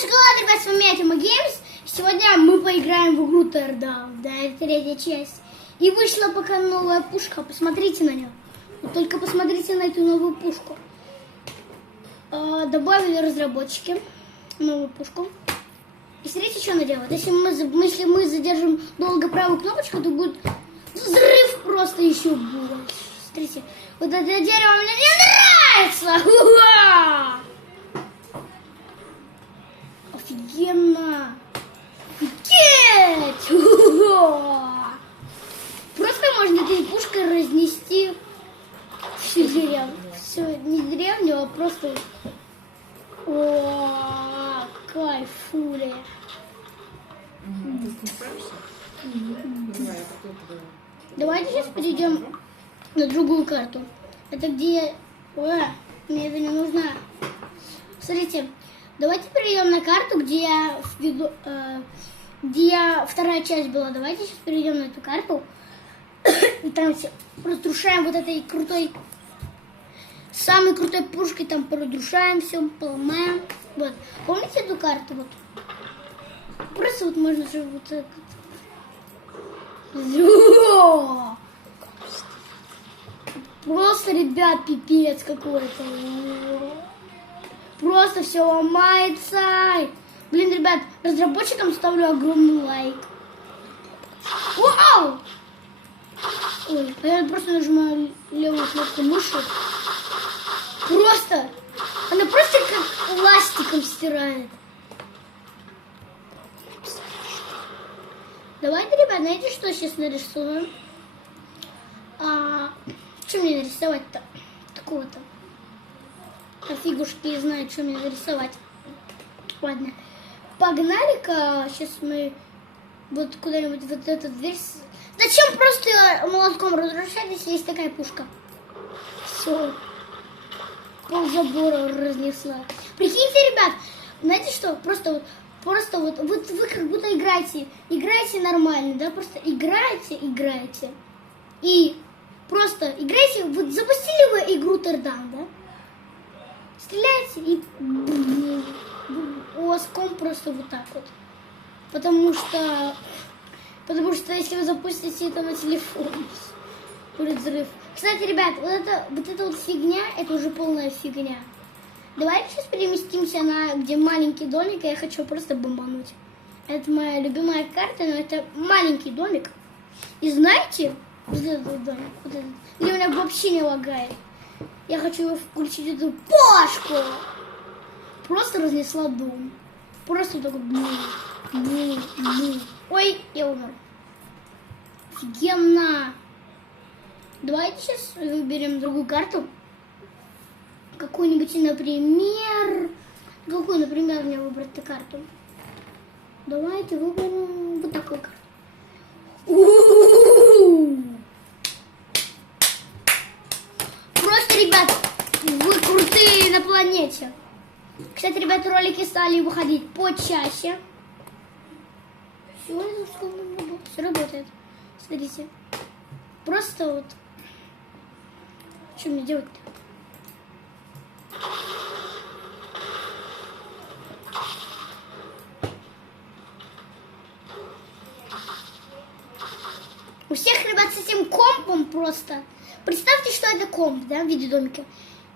шоколад, ребят, с вами Атима Геймс. Сегодня мы поиграем в игру Teardown, да, это третья часть. И вышла пока новая пушка, посмотрите на нее. Вот только посмотрите на эту новую пушку. Добавили разработчики новую пушку. И смотрите, что она делает. Если мы задержим долго правую кнопочку, то будет взрыв просто еще больше. Смотрите, вот это дерево мне не нравится. Ура! Офигенно! Офигеть! Ура! Просто можно этой пушкой разнести всю деревню. Все, не деревню, а просто... О, кайфуля! Давайте сейчас перейдем на другую карту. Это где... Ой, мне это не нужно. Смотрите, давайте перейдем на карту, где вторая часть была. Давайте сейчас перейдем на эту карту. И там все разрушаем вот этой крутой, самой крутой пушкой. Там разрушаем все, поломаем. Вот. Помните эту карту? Вот. Просто вот можно же вот так. Просто, ребят, пипец какой-то. Просто все ломается. Блин, ребят, разработчикам ставлю огромный лайк. Вау! Ой, я просто нажимаю левую кнопку мыши. Просто. Она просто как ластиком стирает. Давайте, ребят, знаете, что сейчас нарисуем? Что мне нарисовать-то? Такого-то. Фигушки знают, что мне нарисовать. Ладно. Погнали-ка. Сейчас мы вот куда-нибудь вот эту дверь... Зачем просто молотком разрушать, если есть такая пушка? Все. Пол забора разнесла. Прикиньте, ребят, знаете что? Просто вот вы как будто играете нормально, да? Просто играете. И просто играете, вот запустили вы игру Teardown, да? Стреляете и у вас комп просто вот так вот. Потому что если вы запустите это на телефон, будет взрыв. Кстати, ребят, вот эта вот фигня, это уже полная фигня. Давайте сейчас переместимся на где маленький домик, и я хочу просто бомбануть. Это моя любимая карта, но это маленький домик. И знаете, вот этот вот домик, вот этот, где у меня вообще не лагает. Я хочу включить эту пушку. Просто разнесла дом. Просто так вот. Ой, я умер. Офигенно. Давайте сейчас выберем другую карту. Какую-нибудь, например... Какую, например, мне выбрать-то карту? Давайте выберем вот такую карту. Просто, ребят, вы крутые на планете. Кстати, ребят, ролики стали выходить почаще. Все работает. Смотрите. Просто вот. Что мне делать-то? У всех, ребят, с этим компом просто. Представьте, что это комп, да, в виде домика.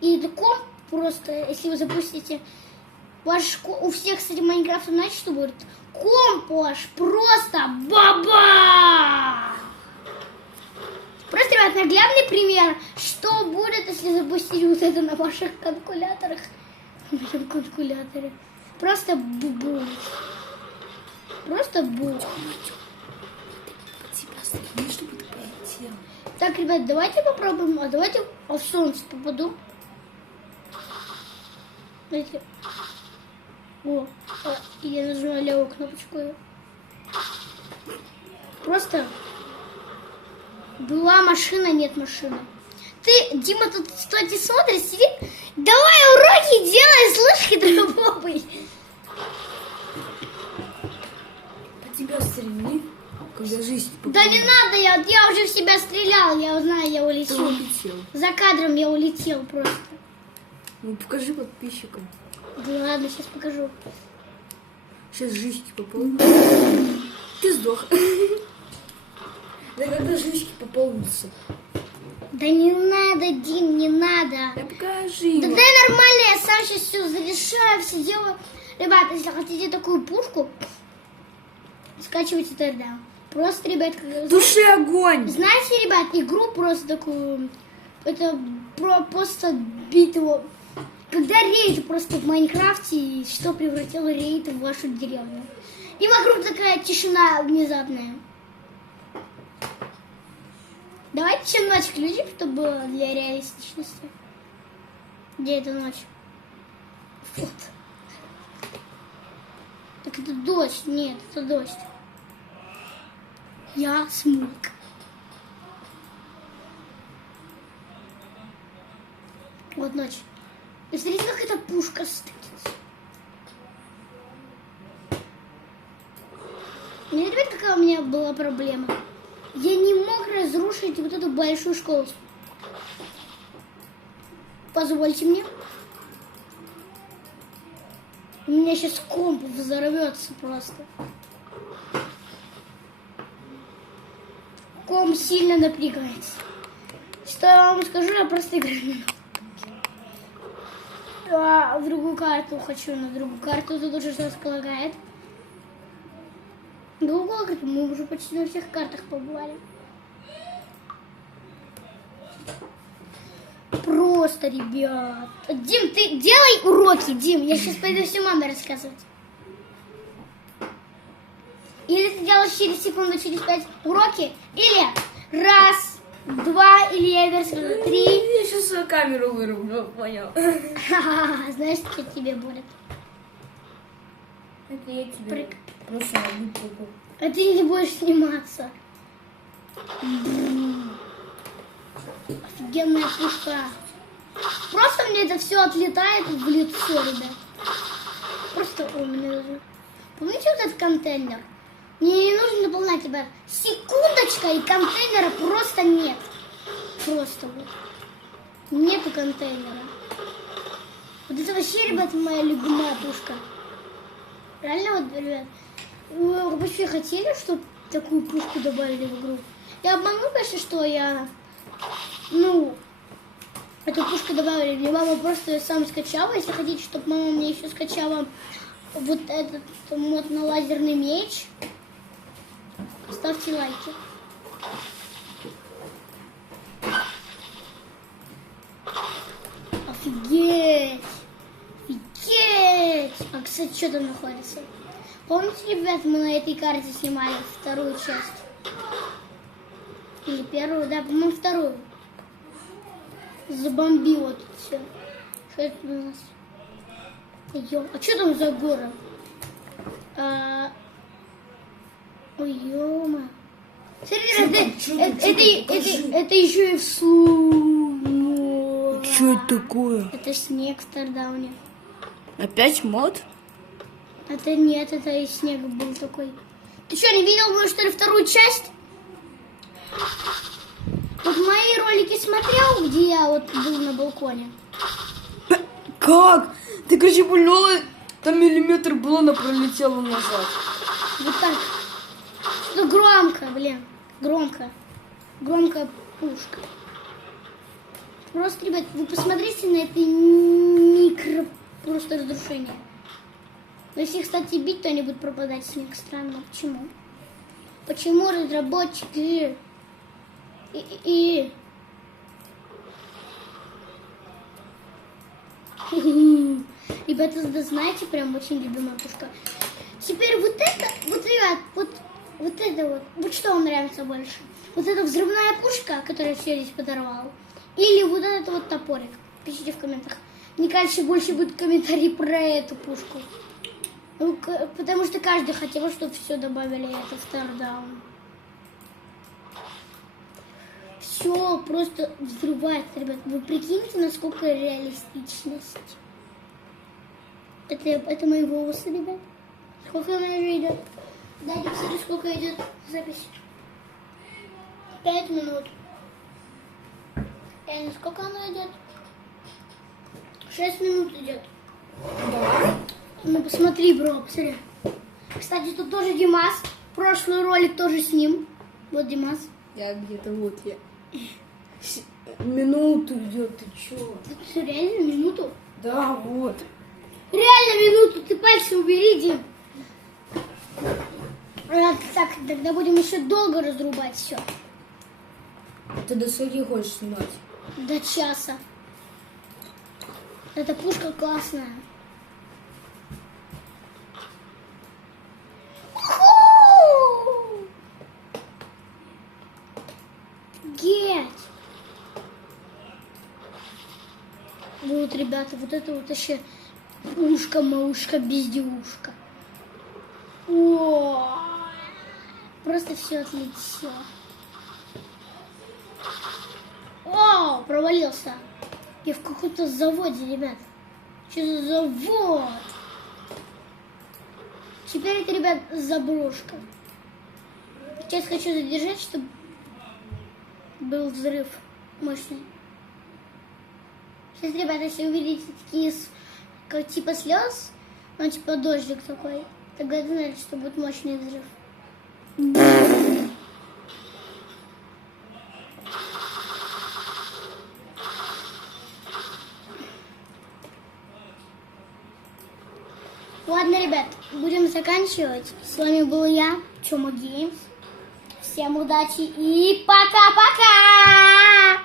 И это комп просто, если вы запустите у всех с этим Майнкрафтом, знаете, что будет? Комп ваш просто баба! Просто, ребят, наглядный пример, что будет, если запустить вот это на ваших калькуляторах. На моем калькуляторе. Просто бу-бу. Просто бу. Так, ребят, давайте попробуем. Давайте в солнце попаду. Знаете. О, я нажимаю левую кнопочку. Просто была машина, нет машины. Ты, Дима, тут, кстати, смотришь, сидит. Давай уроки делай, слышь, хитропопый. По тебя стрельни, когда жизнь... Да не надо, я уже в себя стрелял, я знаю, я улетел. За кадром я улетел просто. Ну покажи подписчикам. Да ладно, сейчас покажу. Сейчас жишки пополнятся. Ты сдох. Да когда жишки пополнятся? Да не надо, Дим, не надо. Да покажи. Да его. дай нормально, я сам сейчас все зарешаю, все делаю. Ребята, если хотите такую пушку, скачивайте тогда. Просто, ребят, Туши огонь. знаете, ребят, игру просто такую, это просто битву. Когда рейд просто в Майнкрафте, и что превратило рейд в вашу деревню. И вокруг такая тишина внезапная. Давайте еще ночь включим, чтобы было для реалистичности. Где эта ночь? Вот. Так это дождь. Нет, это дождь. Я смог. Вот ночь. И смотрите, как эта пушка стыдится. Не ребят, какая у меня была проблема. Я не мог разрушить вот эту большую школу. Позвольте мне. У меня сейчас комп взорвется просто. Комп сильно напрягается. Что я вам скажу, я просто играю в другую карту. Хочу на другую карту. Тут уже что располагает. Другую карту. Мы уже почти на всех картах побывали. Просто, ребят. Дим, ты делай уроки, Дим. Я сейчас пойду все маме рассказывать. Или ты делаешь через секунду, через 5 уроки, или раз, два, или я расскажу 3. Я сейчас свою камеру вырублю, понял. Знаешь, что тебе будет? Это я тебе просто выпугу. А ты не будешь сниматься. Офигенная пушка. Просто мне это все отлетает в лицо, ребят. Просто у меня даже... Помните вот этот контейнер? Мне не нужно наполнять, ребят. Секундочка, и контейнера просто нет. Просто вот. Нету контейнера. Вот это вообще, ребят, моя любимая пушка. Реально, вот, ребят. Вы вообще хотели, чтобы такую пушку добавили в игру? Я обману, конечно, что я... Ну, эту пушку добавили. Мне мама просто сам скачала. Если хотите, чтобы мама мне еще скачала вот этот мод на лазерный меч, ставьте лайки. Офигеть! Офигеть! А, кстати, что там находится? Помните, ребят, мы на этой карте снимали вторую часть? Или первую? Да, по-моему, вторую. Забомбило тут все. Что это у нас? А что там за город? Ой, ё-моё. Смотри, это еще и вслух. Что это такое? Это снег в Стардауне. Опять мод? Это нет, это и снег был такой. Ты что, не видел мою, что ли, вторую часть? Вот мои ролики смотрел, где я вот был на балконе? Как? Ты, короче, пульнула, там миллиметр блона пролетела назад. Вот так. Что громко, блин. Громко. Громкая пушка. Просто, ребят, вы посмотрите на это микро просто разрушение. Но если их, кстати, бить, то они будут пропадать. Снег странно. Почему? Почему разработчики Ребята, да, знаете, прям очень любимая пушка. Теперь вот это, вот, ребят, вот это вот что вам нравится больше? Вот эта взрывная пушка, которую все здесь подорвал, или вот этот вот топорик? Пишите в комментах. Мне кажется, больше будет комментарий про эту пушку. Ну, потому что каждый хотел, чтобы все добавили это в Стардаун. Все просто взрывается, ребят. Вы прикиньте, насколько реалистичность. Это мои волосы, ребят. Сколько она уже идет? Дайте посмотрю, сколько идет запись. 5 минут. И сколько она идет? 6 минут идет. Ну посмотри, бро, посмотри. Кстати, тут тоже Димас. Прошлый ролик тоже с ним. Вот Димас. Я где-то вот я. Минуту идет, ты чё? Это всё реально минуту? Да, вот. Реально минуту, ты пальцы убери, Дим. Так, тогда будем еще долго разрубать все. Ты до скольки хочешь снимать? До часа. Эта пушка классная. Уху! Офигеть! Вот, ребята, вот это вот еще ушка-маушка, бездюшка. О, просто все отлично. О, провалился. Я в каком-то заводе, ребят. Что за завод? Теперь это, ребят, заброшка. Сейчас хочу задержать, чтобы был взрыв мощный. Сейчас, ребята, если увидите такие, как типа слез, ну типа дождик такой, тогда это значит, что будет мощный взрыв. Ладно, ребят, будем заканчивать. С вами был я, Тёма Геймс. Всем удачи и пока-пока!